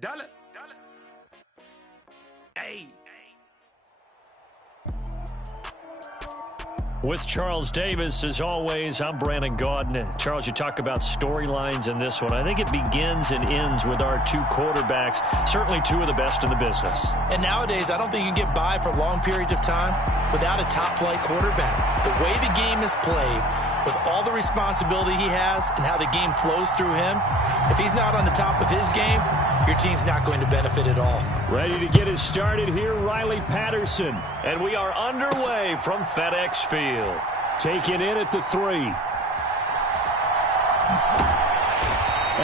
Dale. Hey. With Charles Davis, as always, I'm Brandon Gaudin. Charles, you talk about storylines in this one. I think it begins and ends with our two quarterbacks, certainly two of the best in the business. And nowadays, I don't think you can get by for long periods of time without a top-flight quarterback. The way the game is played, with all the responsibility he has and how the game flows through him, if he's not on the top of his game, your team's not going to benefit at all. Ready to get us started here, Riley Patterson. And we are underway from FedEx Field. Taken in at the 3.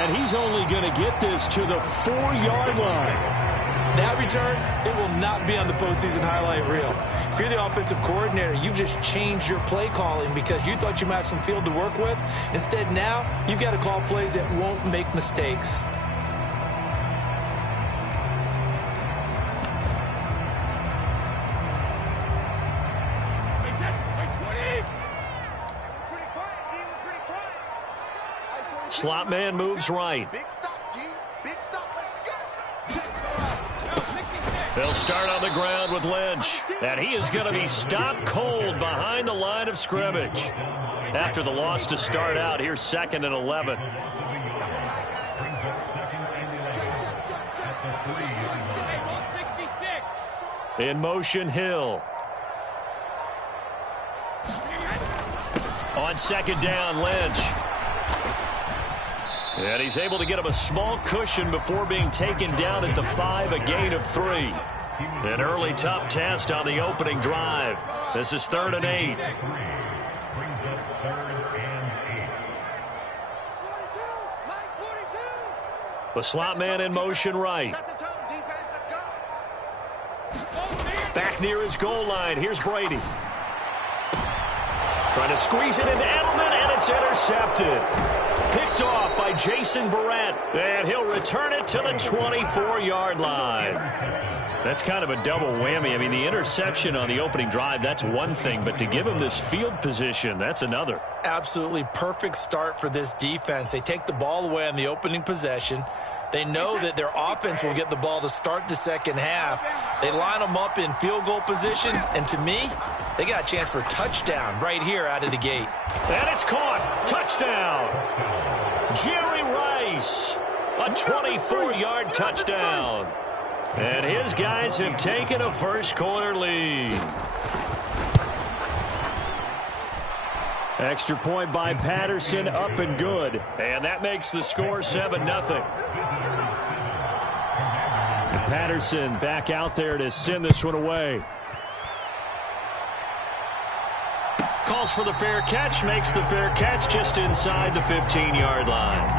And he's only going to get this to the 4-yard line. That return, it will not be on the postseason highlight reel. If you're the offensive coordinator, you've just changed your play calling because you thought you might have some field to work with. Instead, now, you've got to call plays that won't make mistakes. Slot man moves right. Big stop, G. Big stop. Let's go. They'll start on the ground with Lynch. And he is going to be stopped cold behind the line of scrimmage. After the loss to start out, here's 2nd and 11. In motion, Hill. On 2nd down, Lynch. And he's able to get him a small cushion before being taken down at the 5, a gain of 3. An early tough test on the opening drive. This is 3rd and 8. The slot man in motion right. Back near his goal line. Here's Brady. Trying to squeeze it into Edelman, and it's intercepted. Picked off by Jason Verrett, and he'll return it to the 24-yard line. That's kind of a double whammy. I mean, the interception on the opening drive, that's one thing, but to give him this field position, that's another. Absolutely perfect start for this defense. They take the ball away on the opening possession. They know that their offense will get the ball to start the second half. They line them up in field goal position, and to me, they got a chance for a touchdown right here out of the gate. And it's caught. Touchdown. Jerry Rice. A 24-yard touchdown. And his guys have taken a first-quarter lead. Extra point by Patterson, up and good. And that makes the score 7-0. Patterson back out there to send this one away. Calls for the fair catch, makes the fair catch just inside the 15-yard line.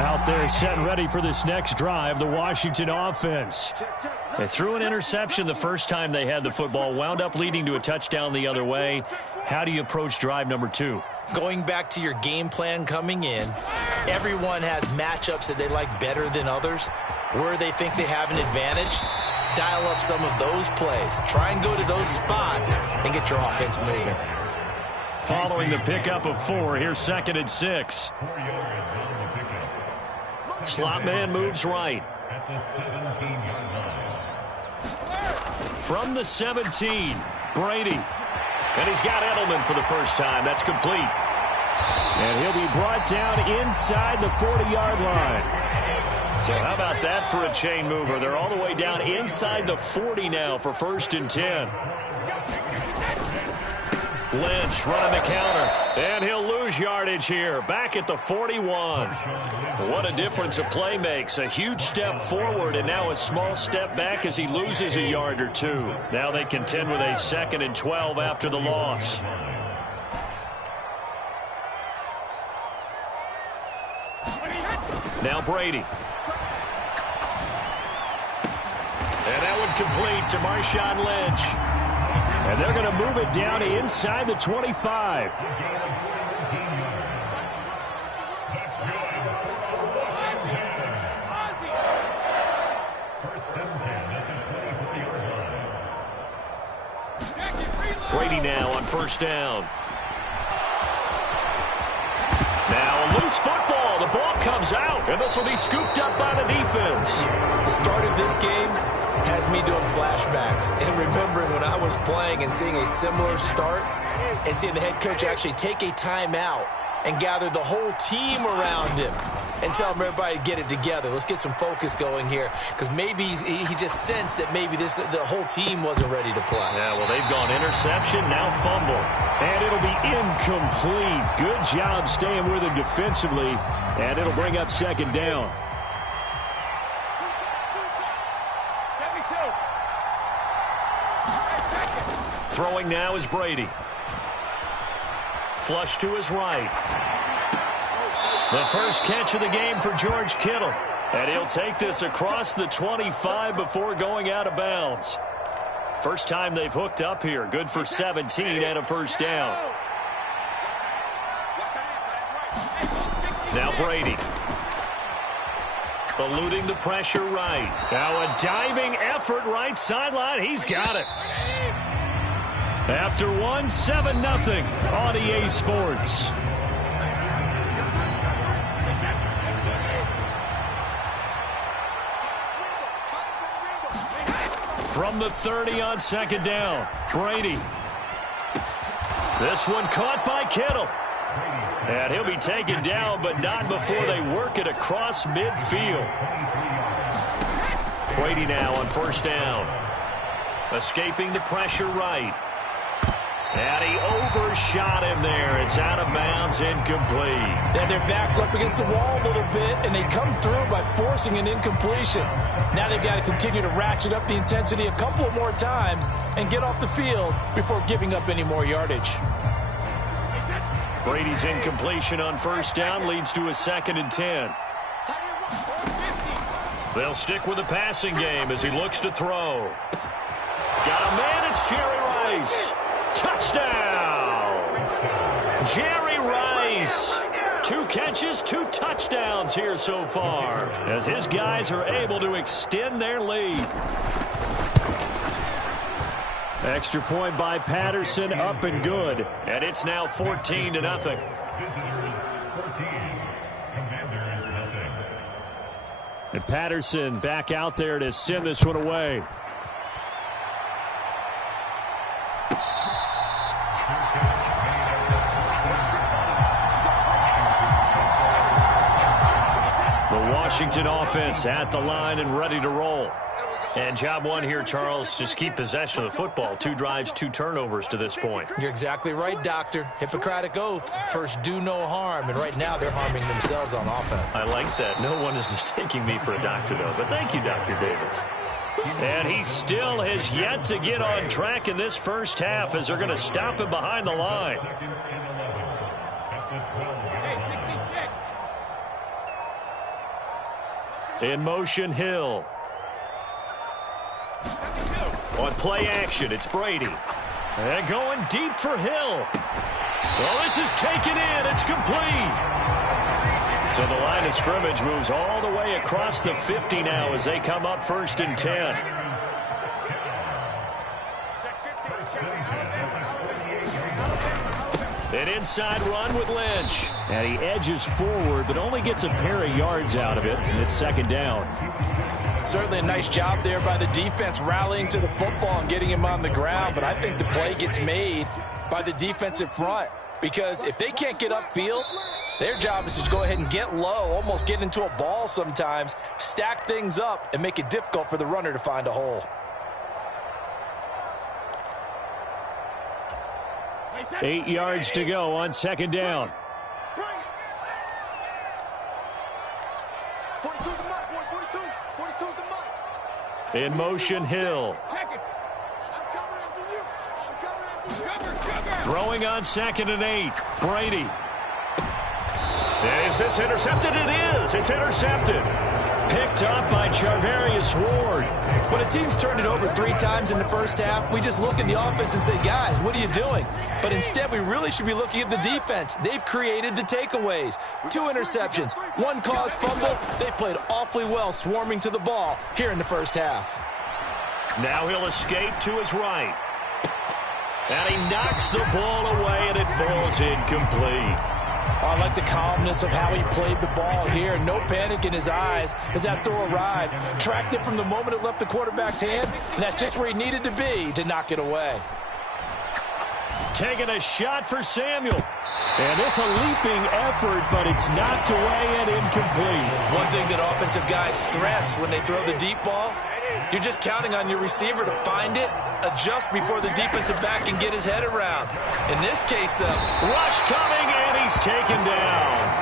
Out there set and ready for this next drive, the Washington offense. They threw an interception the first time they had the football, wound up leading to a touchdown the other way. How do you approach drive number 2? Going back to your game plan coming in, everyone has matchups that they like better than others. Where they think they have an advantage, dial up some of those plays. Try and go to those spots and get your offense moving. Following the pickup of 4, here's 2nd and 6. Slot man moves right. From the 17, Brady. And he's got Edelman for the first time. That's complete. And he'll be brought down inside the 40-yard line. So how about that for a chain mover? They're all the way down inside the 40 now for 1st and 10. Lynch running the counter. And he'll lose yardage here. Back at the 41. What a difference a play makes. A huge step forward and now a small step back as he loses a yard or 2. Now they contend with a 2nd and 12 after the loss. Now Brady. And that one complete to Marshawn Lynch. And they're going to move it down to inside the 25. Brady now on first down. Now a loose football. The ball comes out, and this will be scooped up by the defense. The start of this game has me doing flashbacks and remembering when I was playing and seeing a similar start and seeing the head coach actually take a timeout and gather the whole team around him and tell him everybody to get it together. Let's get some focus going here, because maybe he just sensed that maybe the whole team wasn't ready to play. Yeah, well, they've gone interception, now fumble. And it'll be incomplete. Good job staying with him defensively, and it'll bring up second down. Throwing now is Brady. Flush to his right. The first catch of the game for George Kittle. And he'll take this across the 25 before going out of bounds. First time they've hooked up here. Good for 17 and a first down. Now Brady. Eluding the pressure right. Now a diving effort right sideline. He's got it. After one, 7-0 on EA Sports. From the 30 on second down, Brady. This one caught by Kittle. And he'll be taken down, but not before they work it across midfield. Brady now on first down. Escaping the pressure right. And he overshot him there. It's out of bounds, incomplete. Then their back's up against the wall a little bit, and they come through by forcing an incompletion. Now they've got to continue to ratchet up the intensity a couple of more times and get off the field before giving up any more yardage. Brady's incompletion on first down leads to a 2nd and 10. They'll stick with the passing game as he looks to throw. Got a man, it's Jerry Rice. Touchdown! Jerry Rice. 2 catches, 2 touchdowns here so far, as his guys are able to extend their lead. Extra point by Patterson, up and good. And it's now 14-0. And Patterson back out there to send this one away. Washington offense at the line and ready to roll. And job one here, Charles, just keep possession of the football. 2 drives, 2 turnovers to this point. You're exactly right, Doctor. Hippocratic oath. First, do no harm. And right now, they're harming themselves on offense. I like that. No one is mistaking me for a doctor, though. But thank you, Dr. Davis. And he still has yet to get on track in this first half as they're going to stop him behind the line. In motion, Hill. On play action, it's Brady. And going deep for Hill. Well, this is taken in. It's complete. So the line of scrimmage moves all the way across the 50 now as they come up 1st and 10. An inside run with Lynch. And he edges forward, but only gets a pair of yards out of it, and it's 2nd down. Certainly a nice job there by the defense rallying to the football and getting him on the ground, but I think the play gets made by the defensive front, because if they can't get upfield, their job is to go ahead and get low, almost get into a ball sometimes, stack things up, and make it difficult for the runner to find a hole. 8 yards to go on 2nd down. In motion, Hill. Throwing on 2nd and 8. Brady. Is this intercepted? It is. It's intercepted. Picked up by Charvarius Ward. When a team's turned it over 3 times in the first half, we just look at the offense and say, guys, what are you doing? But instead, we really should be looking at the defense. They've created the takeaways. 2 interceptions, 1 caused fumble. They played awfully well swarming to the ball here in the first half. Now he'll escape to his right. And he knocks the ball away, and it falls incomplete. I like the calmness of how he played the ball here. No panic in his eyes as that throw arrived. Tracked it from the moment it left the quarterback's hand, and that's just where he needed to be to knock it away. Taking a shot for Samuel. And it's a leaping effort, but it's knocked away and incomplete. One thing that offensive guys stress when they throw the deep ball, you're just counting on your receiver to find it, adjust before the defensive back can get his head around. In this case, though, rush coming, and he's taken down.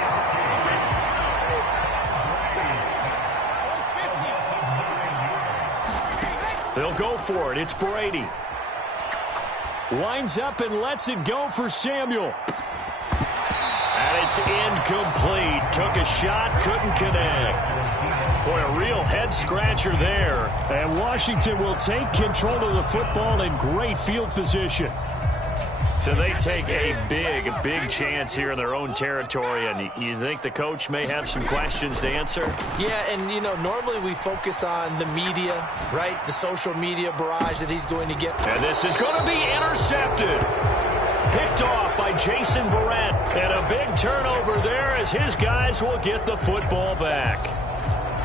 They'll go for it. It's Brady. Winds up and lets it go for Samuel. And it's incomplete. Took a shot, couldn't connect. Boy, a real head-scratcher there. And Washington will take control of the football in great field position. So they take a big chance here in their own territory, and you think the coach may have some questions to answer? Yeah, and, you know, normally we focus on the media, right? The social media barrage that he's going to get. And this is going to be intercepted. Picked off by Jason Verrett. And a big turnover there as his guys will get the football back.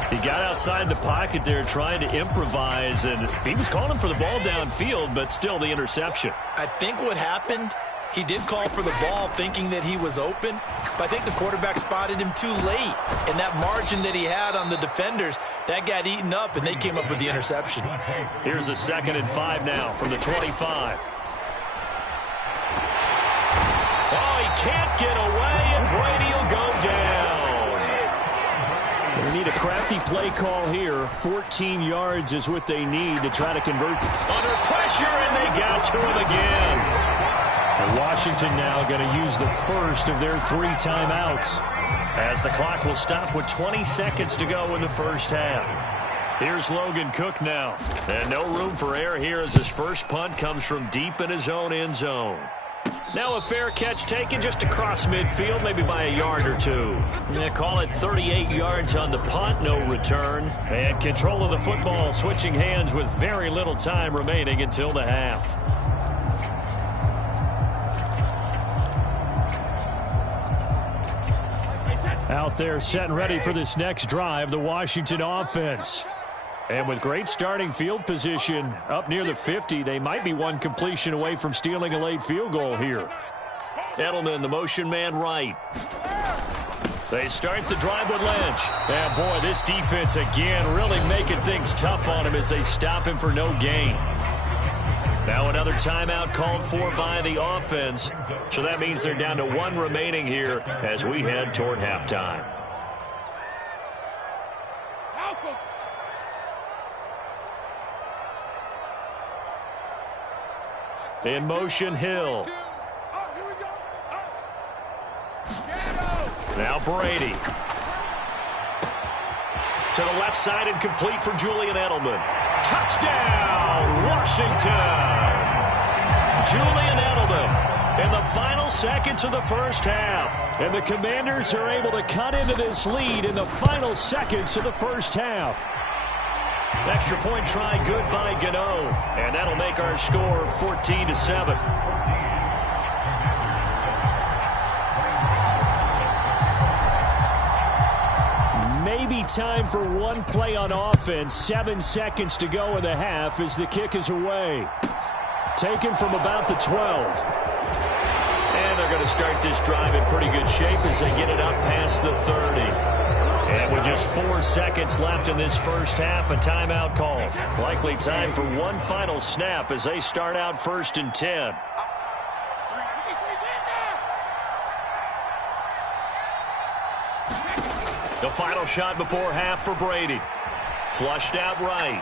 He got outside the pocket there trying to improvise, and he was calling for the ball downfield, but still the interception. I think what happened, he did call for the ball thinking that he was open, but I think the quarterback spotted him too late. And that margin that he had on the defenders, that got eaten up, and they came up with the interception. Here's a 2nd and 5 now from the 25. Oh, he can't get away, and Brady will go down. They need a crafty play call here. 14 yards is what they need to try to convert. Under pressure, and they got to him again. And Washington now going to use the first of their 3 timeouts, as the clock will stop with 20 seconds to go in the first half. Here's Logan Cook now. And no room for error here as his first punt comes from deep in his own end zone. Now a fair catch taken just across midfield, maybe by a yard or two. They call it 38 yards on the punt, no return. And control of the football switching hands with very little time remaining until the half. Out there set and ready for this next drive, the Washington offense. And with great starting field position up near the 50, they might be one completion away from stealing a late field goal here. Edelman, the motion man right. They start the drive with Lynch. And boy, this defense again really making things tough on him as they stop him for no gain. Now another timeout called for by the offense. So that means they're down to 1 remaining here as we head toward halftime. In motion, Hill. Now Brady. To the left side and complete for Julian Edelman. Touchdown, Washington! Julian Edelman in the final seconds of the first half. And the Commanders are able to cut into this lead in the final seconds of the first half. Extra point try good by Gano. And that'll make our score 14-7. Maybe time for one play on offense. 7 seconds to go in the half as the kick is away. Taken from about the 12. And they're going to start this drive in pretty good shape as they get it up past the 30. And with just 4 seconds left in this first half, a timeout call. Likely time for one final snap as they start out 1st and 10. The final shot before half for Brady. Flushed out right.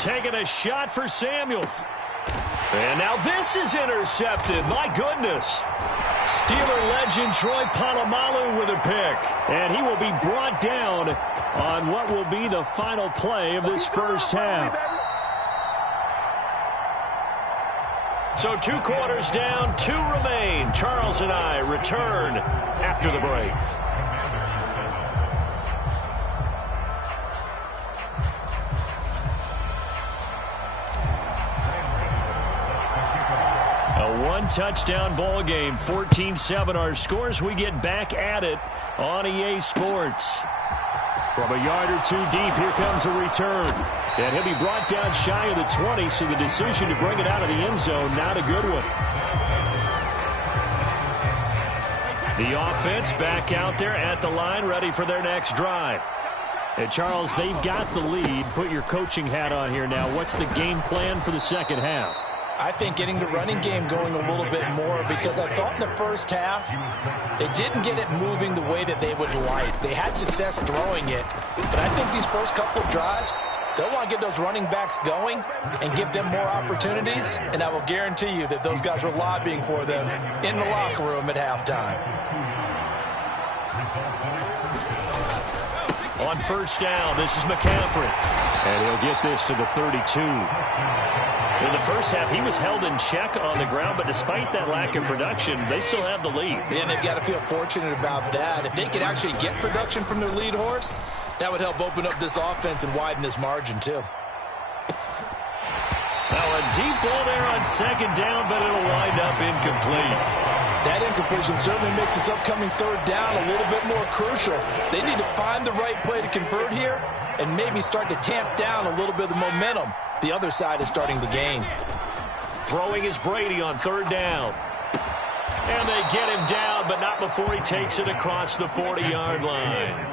Taking a shot for Samuel. And now this is intercepted. My goodness. Steeler legend Troy Polamalu with a pick. And he will be brought down on what will be the final play of this first half. So 2 quarters down, 2 remain. Charles and I return after the break. one-touchdown ball game. 14-7 our scores. We get back at it on EA Sports. From a yard or two deep, here comes a return. And he'll be brought down shy of the 20, so the decision to bring it out of the end zone, not a good one. The offense back out there at the line, ready for their next drive. And, Charles, they've got the lead. Put your coaching hat on here now. What's the game plan for the second half? I think getting the running game going a little bit more, because I thought in the first half they didn't get it moving the way that they would like. They had success throwing it, but I think these first couple of drives, they'll want to get those running backs going and give them more opportunities, and I will guarantee you that those guys were lobbying for them in the locker room at halftime. On first down, this is McCaffrey. And he'll get this to the 32. In the first half, he was held in check on the ground, but despite that lack of production, they still have the lead. And they've got to feel fortunate about that. If they could actually get production from their lead horse, that would help open up this offense and widen this margin, too. Now a deep ball there on second down, but it'll wind up incomplete. That incompletion certainly makes this upcoming third down a little bit more crucial. They need to find the right play to convert here and maybe start to tamp down a little bit of the momentum the other side is starting to gain. Throwing is Brady on third down. And they get him down, but not before he takes it across the 40-yard line.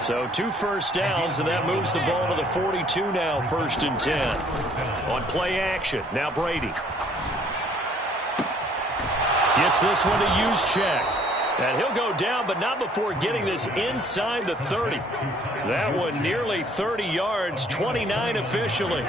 So 2 first downs, and that moves the ball to the 42 now, 1st and 10. On play action, now Brady. Gets this one to use check. And he'll go down, but not before getting this inside the 30. That one nearly 30 yards, 29 officially.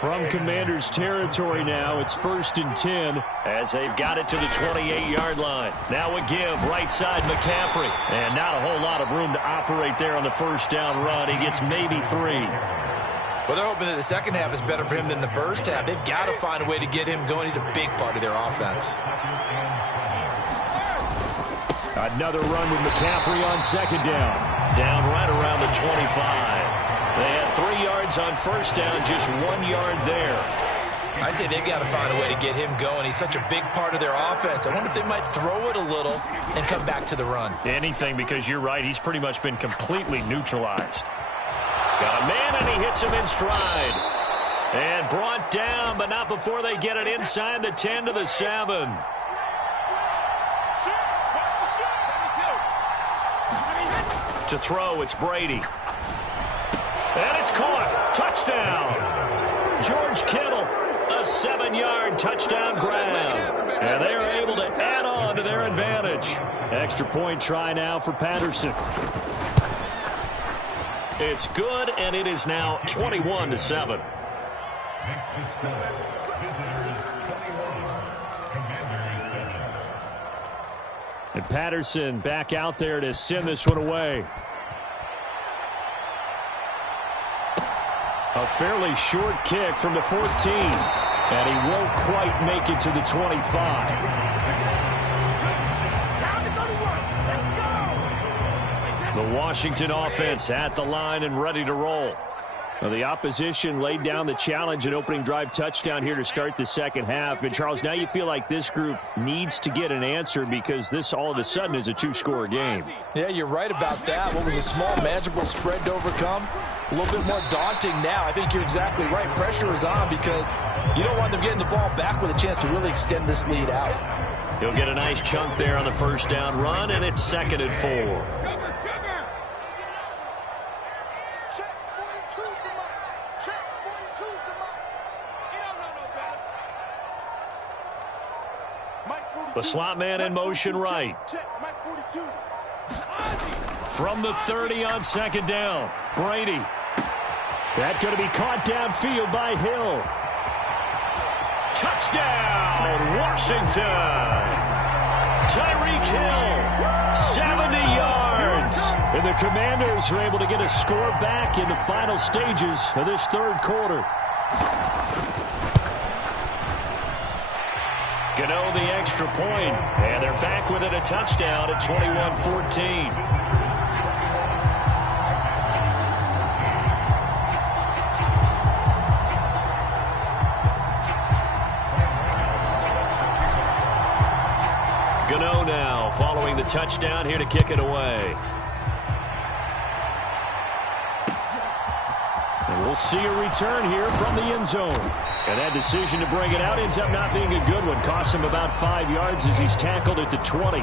From Commanders territory now, it's 1st and 10 as they've got it to the 28-yard line. Now a give, right side McCaffrey. And not a whole lot of room to operate there on the first down run. He gets maybe 3. Well, they're hoping that the second half is better for him than the first half. They've got to find a way to get him going. He's a big part of their offense. Another run with McCaffrey on second down. Down right around the 25. They had 3 yards on first down, just 1 yard there. I'd say they've got to find a way to get him going. He's such a big part of their offense. I wonder if they might throw it a little and come back to the run. Anything, because you're right. He's pretty much been completely neutralized. Got a man, and he hits him in stride. And brought down, but not before they get it inside the 10 to the 7. To throw, it's Brady. And it's caught. Touchdown. George Kittle, a 7-yard touchdown grab. And they are able to add on to their advantage. Extra point try now for Patterson. It's good, and it is now 21-7. And Patterson back out there to send this one away. A fairly short kick from the 14. And he won't quite make it to the 25. The Washington offense at the line and ready to roll. Well, the opposition laid down the challenge and opening drive touchdown here to start the second half. And, Charles, now you feel like this group needs to get an answer because this all of a sudden is a 2-score game. Yeah, you're right about that. What was a small, manageable spread to overcome, a little bit more daunting now. I think you're exactly right. Pressure is on because you don't want them getting the ball back with a chance to really extend this lead out. He'll get a nice chunk there on the first down run, and it's 2nd and 4. The slot man in motion right. From the 30 on second down, Brady. That's going to be caught downfield by Hill. Touchdown, Washington. Tyreek Hill, 70 yards. And the Commanders are able to get a score back in the final stages of this third quarter. Gano the extra point, and they're back with it, a touchdown at 21-14. touchdown here to kick it away. And we'll see a return here from the end zone. And that decision to bring it out ends up not being a good one. Costs him about 5 yards as he's tackled at the 20.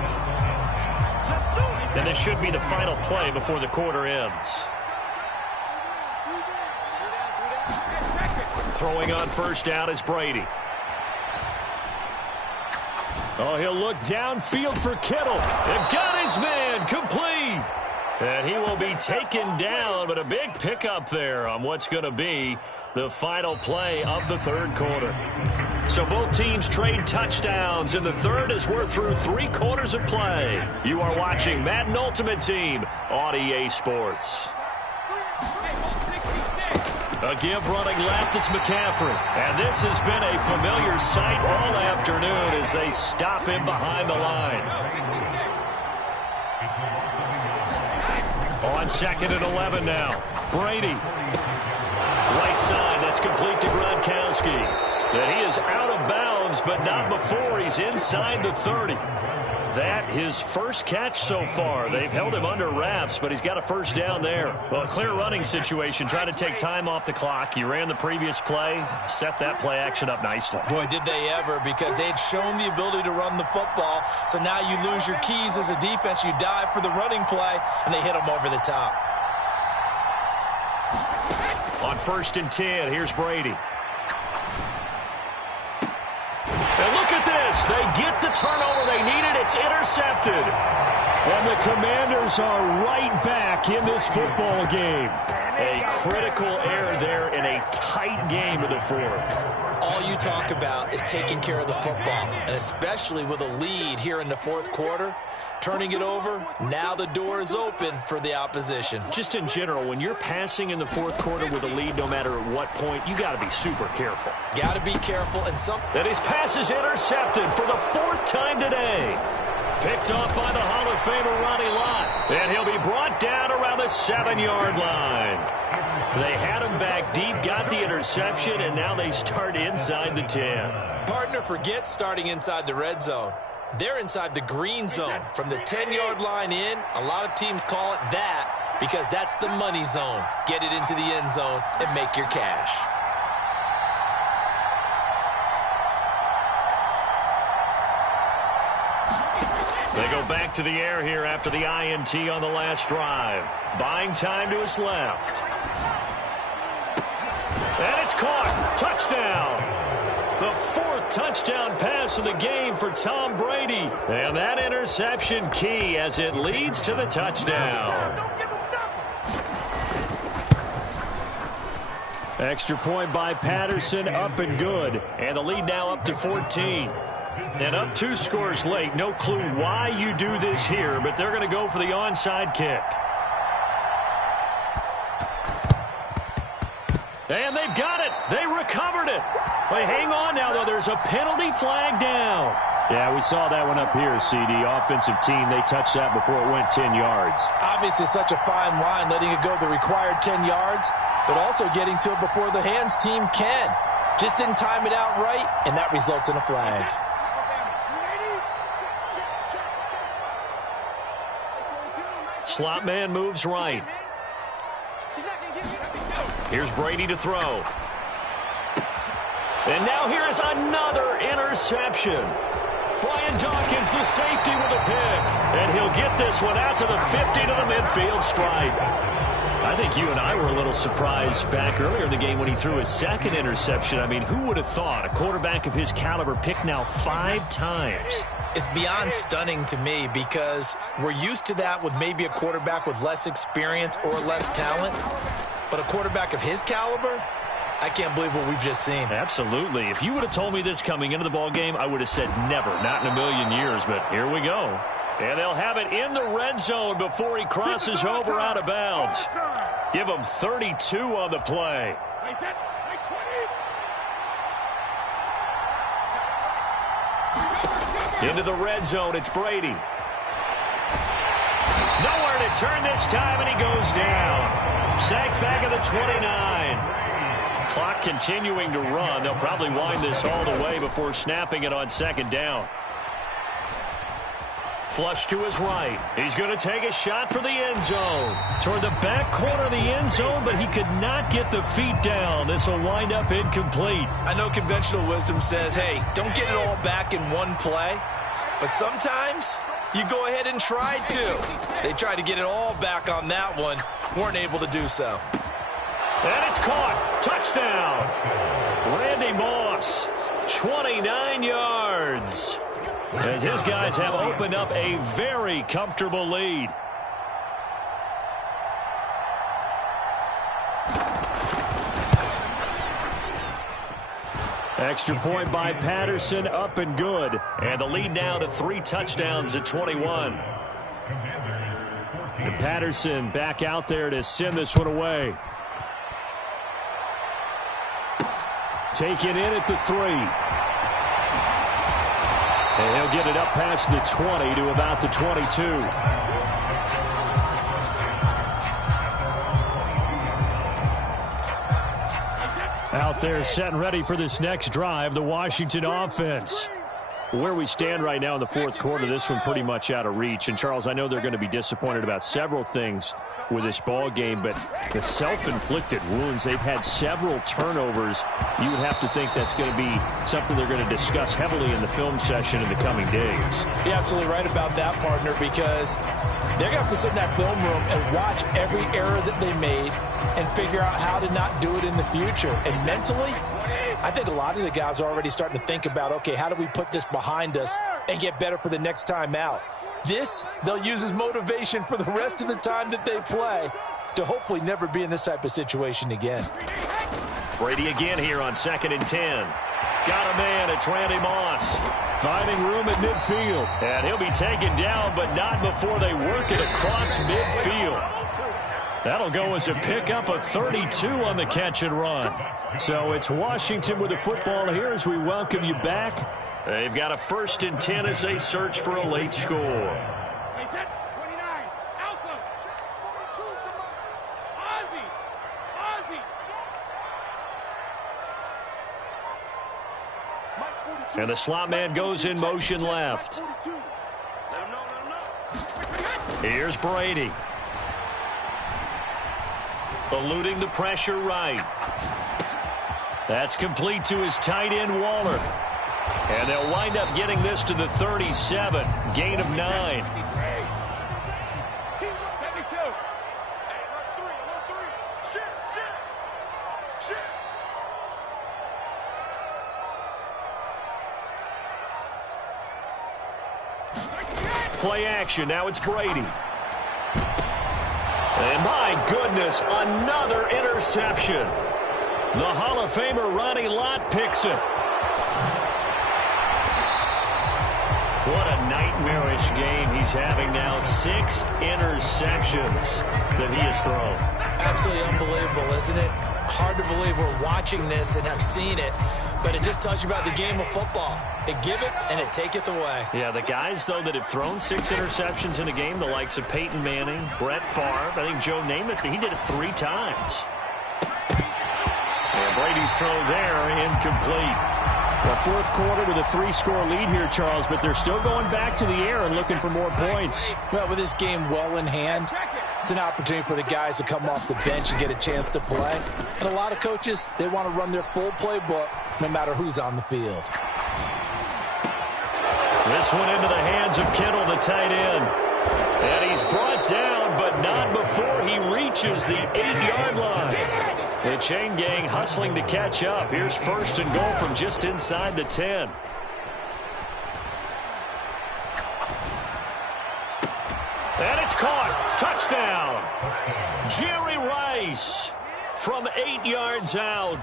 And this should be the final play before the quarter ends. Throwing on first down is Brady. Oh, he'll look downfield for Kittle. And got his man complete. And he will be taken down, but a big pickup there on what's going to be the final play of the third quarter. So both teams trade touchdowns in the third as we're through 3 quarters of play. You are watching Madden Ultimate Team on EA Sports. A give running left, it's McCaffrey. And this has been a familiar sight all afternoon as they stop him behind the line. On 2nd and 11 now. Brady. Right side, that's complete to Gronkowski. And he is out of bounds, but not before he's inside the 30. That his first catch so far. They've held him under wraps, but he's got a first down there. Well, a clear running situation. Trying to take time off the clock. He ran the previous play, set that play action up nicely. Boy, did they ever, because they had shown the ability to run the football. So now you lose your keys as a defense. You dive for the running play, and they hit him over the top. On 1st and 10, here's Brady. And look at this. They get the turnover they needed. It's intercepted. And the Commanders are right back in this football game. A critical error there in a tight game of the fourth. All you talk about is taking care of the football, and especially with a lead here in the fourth quarter. Turning it over, now the door is open for the opposition. Just in general, when you're passing in the fourth quarter with a lead, no matter at what point, you got to be super careful. Got to be careful. And that his pass is intercepted for the 4th time today. Picked off by the Hall of Famer Ronnie Lott. And he'll be brought down around the 7-yard line. They had him back deep, got the interception, and now they start inside the 10. Partner forgets starting inside the red zone. They're inside the green zone. From the 10-yard line in, a lot of teams call it that because that's the money zone. Get it into the end zone and make your cash. They go back to the air here after the INT on the last drive. Buying time to his left. And it's caught. Touchdown. The 4th touchdown pass of the game for Tom Brady. And that interception key as it leads to the touchdown. Extra point by Patterson, up and good. And the lead now up to 14. And up 2 scores late. No clue why you do this here, but they're going to go for the onside kick. And they've got it. They recovered it. But hang on now, though. There's a penalty flag down. Yeah, we saw that one up here, CD. Offensive team, they touched that before it went 10 yards. Obviously, such a fine line, letting it go the required 10 yards, but also getting to it before the hands team can. Just didn't time it out right, and that results in a flag. Slot man moves right. Here's Brady to throw. And now here is another interception. Brian Dawkins, the safety, with a pick. And he'll get this one out to the 50 to the midfield stripe. I think you and I were a little surprised back earlier in the game when he threw his 2nd interception. I mean, who would have thought a quarterback of his caliber picked now 5 times? It's beyond stunning to me because we're used to that with maybe a quarterback with less experience or less talent. But a quarterback of his caliber, I can't believe what we've just seen. Absolutely. If you would have told me this coming into the ball game, I would have said never, not in a million years. But here we go. And they'll have it in the red zone before he crosses over out of bounds. Give him 32 on the play. Into the red zone, it's Brady. Nowhere to turn this time, and he goes down. Sacked back at the 29. Clock continuing to run. They'll probably wind this all the way before snapping it on 2nd down. Flush to his right. He's going to take a shot for the end zone. Toward the back corner of the end zone, but he could not get the feet down. This will wind up incomplete. I know conventional wisdom says, hey, don't get it all back in one play. But sometimes you go ahead and try to. They tried to get it all back on that one. Weren't able to do so. And it's caught. Touchdown. Randy Moss, 29 yards. As his guys have opened up a very comfortable lead. Extra point by Patterson, up and good. And the lead now to 3 touchdowns at 21. And Patterson back out there to send this one away. Take it in at the 3. And he'll get it up past the 20 to about the 22. Out there set and ready for this next drive, the Washington offense. Where we stand right now in the fourth quarter, this one pretty much out of reach. And, Charles, I know they're going to be disappointed about several things with this ball game, but the self-inflicted wounds, they've had several turnovers. You would have to think that's going to be something they're going to discuss heavily in the film session in the coming days. You're absolutely right about that, partner, because they're going to have to sit in that film room and watch every error that they made and figure out how to not do it in the future. And mentally, I think a lot of the guys are already starting to think about, okay, how do we put this behind us and get better for the next time out? This, they'll use as motivation for the rest of the time that they play to hopefully never be in this type of situation again. Brady again here on 2nd and 10. Got a man, it's Randy Moss. Finding room at midfield. And he'll be taken down, but not before they work it across midfield. That'll go as a pickup of 32 on the catch and run. So it's Washington with the football here as we welcome you back. They've got a 1st and 10 as they search for a late score. And the slot man goes in motion left. Here's Brady. Eluding the pressure right. That's complete to his tight end, Waller. And they'll wind up getting this to the 37. Gain of 9. Play action. Now it's Brady. And my goodness, another interception. The Hall of Famer Ronnie Lott picks it. What a nightmarish game he's having now. 6 interceptions that he has thrown. Absolutely unbelievable, isn't it? Hard to believe we're watching this and have seen it, but it just tells you about the game of football. It giveth and it taketh away. Yeah, the guys, though, that have thrown 6 interceptions in a game, the likes of Peyton Manning, Brett Favre, I think Joe Namath, he did it 3 times. And Brady's throw there, incomplete. The fourth quarter with a 3-score lead here, Charles, but they're still going back to the air and looking for more points. Well, with this game well in hand, it's an opportunity for the guys to come off the bench and get a chance to play. And a lot of coaches, they want to run their full playbook no matter who's on the field. This one into the hands of Kittle, the tight end. And he's brought down, but not before he reaches the 8-yard line. The chain gang hustling to catch up. Here's 1st and goal from just inside the 10. And it's caught. Touchdown. Jerry Rice from 8 yards out.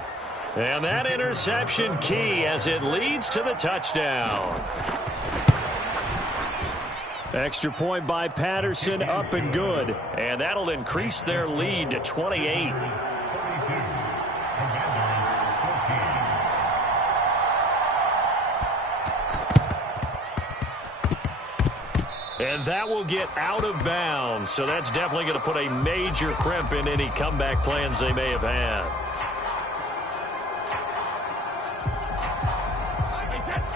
And that interception key as it leads to the touchdown. Extra point by Patterson, up and good. And that'll increase their lead to 28. And that will get out of bounds. So that's definitely going to put a major crimp in any comeback plans they may have had.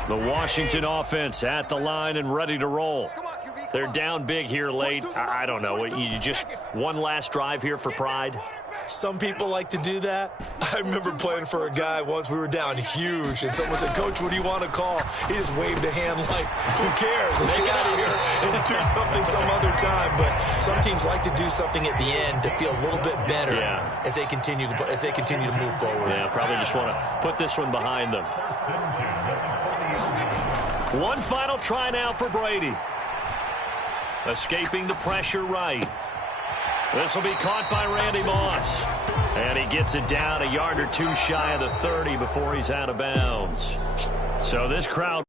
The Washington offense at the line and ready to roll. Come on, QB, They're down big here late. I don't know. You just one last drive here for pride? Some people like to do that. I remember playing for a guy once. We were down huge, and someone said, "Coach, what do you want to call?" He just waved a hand like, "Who cares? Let's get out of here and do something some other time." But some teams like to do something at the end to feel a little bit better as they continue to move forward. Yeah, probably just want to put this one behind them. One final try now for Brady. Escaping the pressure right. This will be caught by Randy Moss. And he gets it down a yard or two shy of the 30 before he's out of bounds. So this crowd